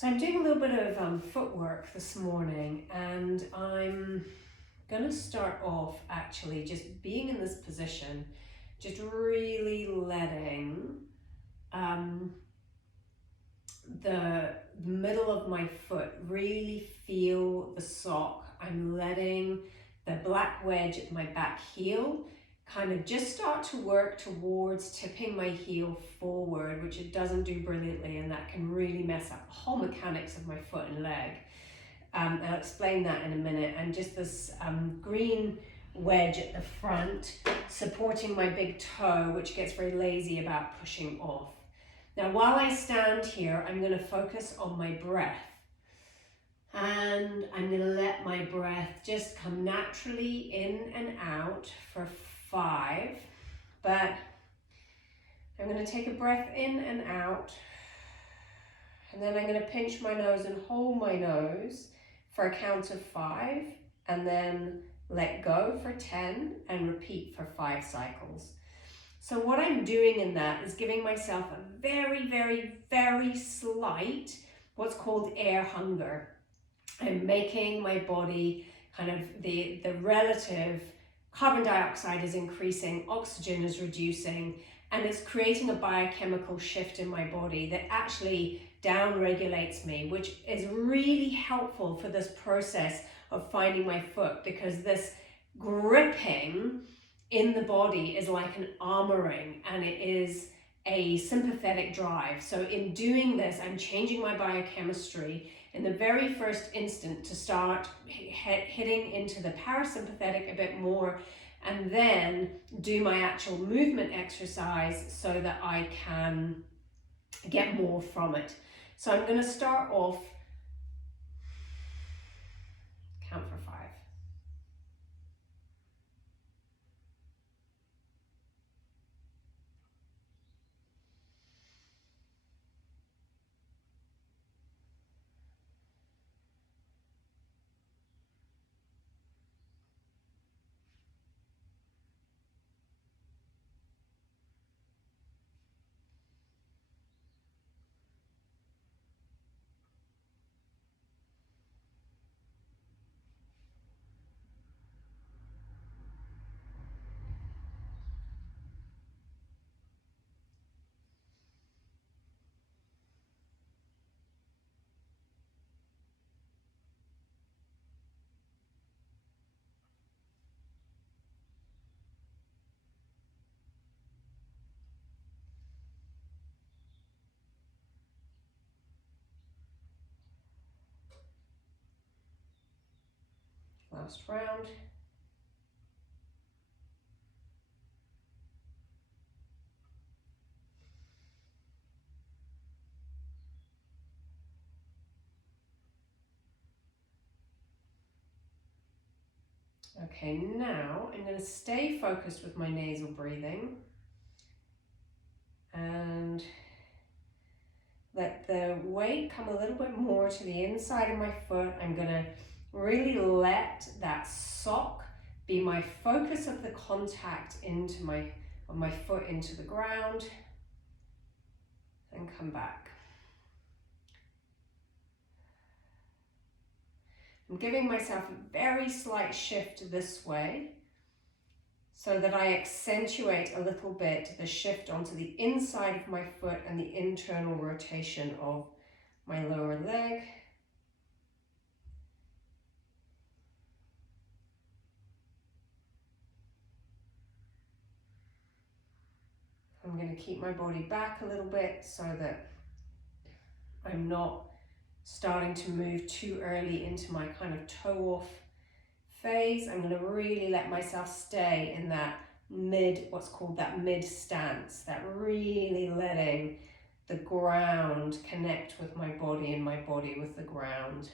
So I'm doing a little bit of footwork this morning, and I'm going to start off actually just being in this position, just really letting the middle of my foot really feel the sock. I'm letting the black wedge at my back heel kind of just start to work towards tipping my heel forward, which it doesn't do brilliantly, and that can really mess up the whole mechanics of my foot and leg. I'll explain that in a minute. And just this green wedge at the front supporting my big toe, which gets very lazy about pushing off. Now, while I stand here, I'm going to focus on my breath. And I'm going to let my breath just come naturally in and out for 5. But I'm going to take a breath in and out. And then I'm going to pinch my nose and hold my nose for a count of 5. And then let go for 10 and repeat for 5 cycles. So what I'm doing in that is giving myself a very, very, very slight, what's called air hunger. I'm making my body kind of the relative carbon dioxide is increasing, oxygen is reducing, and it's creating a biochemical shift in my body that actually down-regulates me, which is really helpful for this process of finding my foot, because this gripping in the body is like an armoring, and it is a sympathetic drive. So in doing this, I'm changing my biochemistry in the very first instant to start hitting into the parasympathetic a bit more, and then do my actual movement exercise so that I can get more from it. So I'm going to start off, count for 5. Last round. Okay, now I'm going to stay focused with my nasal breathing and let the weight come a little bit more to the inside of my foot. I'm going to really let that sock be my focus of the contact into my foot into the ground, and come back. I'm giving myself a very slight shift this way so that I accentuate a little bit the shift onto the inside of my foot and the internal rotation of my lower leg. I'm going to keep my body back a little bit so that I'm not starting to move too early into my kind of toe off phase. I'm going to really let myself stay in that what's called that mid stance, that really letting the ground connect with my body and my body with the ground.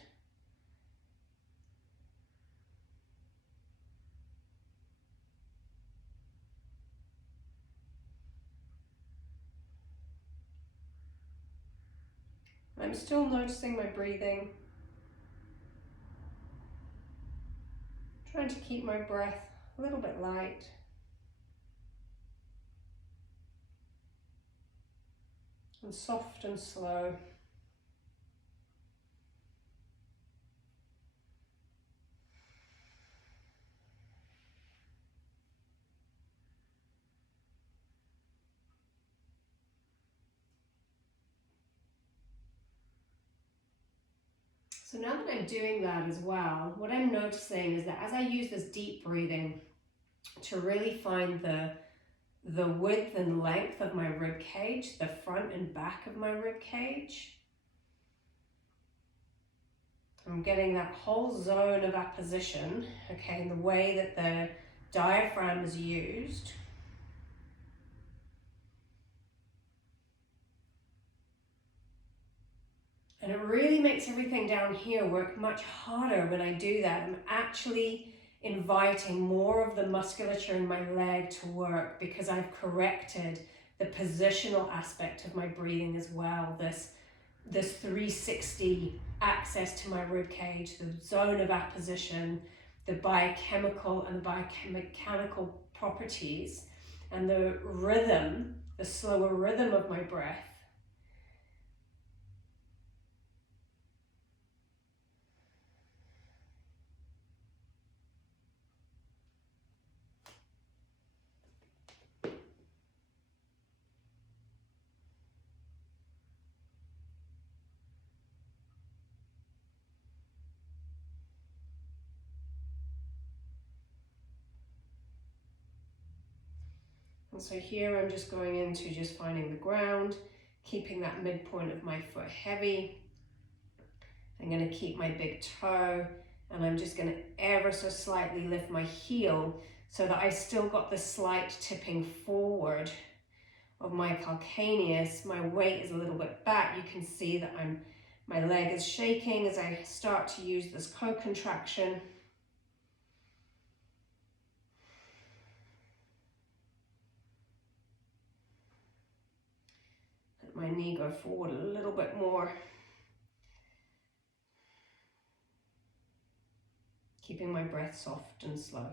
I'm still noticing my breathing, trying to keep my breath a little bit light. And soft and slow. So now that I'm doing that as well, what I'm noticing is that as I use this deep breathing to really find the width and length of my rib cage, the front and back of my rib cage, I'm getting that whole zone of apposition, okay, in the way that the diaphragm is used. And it really makes everything down here work much harder when I do that. I'm actually inviting more of the musculature in my leg to work because I've corrected the positional aspect of my breathing as well. This 360 access to my rib cage, the zone of apposition, the biochemical and the biomechanical properties, and the rhythm, the slower rhythm of my breath. And so here I'm just going into just finding the ground, keeping that midpoint of my foot heavy. I'm going to keep my big toe, and I'm just going to ever so slightly lift my heel so that I still got the slight tipping forward of my calcaneus. My weight is a little bit back. You can see that my leg is shaking as I start to use this co-contraction. Let my knee go forward a little bit more. Keeping my breath soft and slow.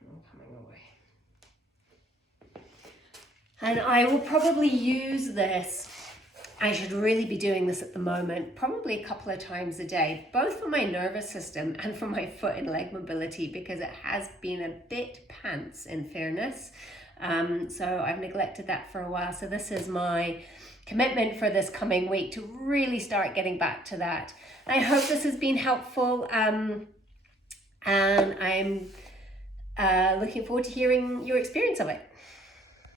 And coming away. And I will probably use this. I should really be doing this at the moment, probably a couple of times a day, both for my nervous system and for my foot and leg mobility, because it has been a bit pants, in fairness. So I've neglected that for a while. So this is my commitment for this coming week to really start getting back to that. I hope this has been helpful, and I'm looking forward to hearing your experience of it.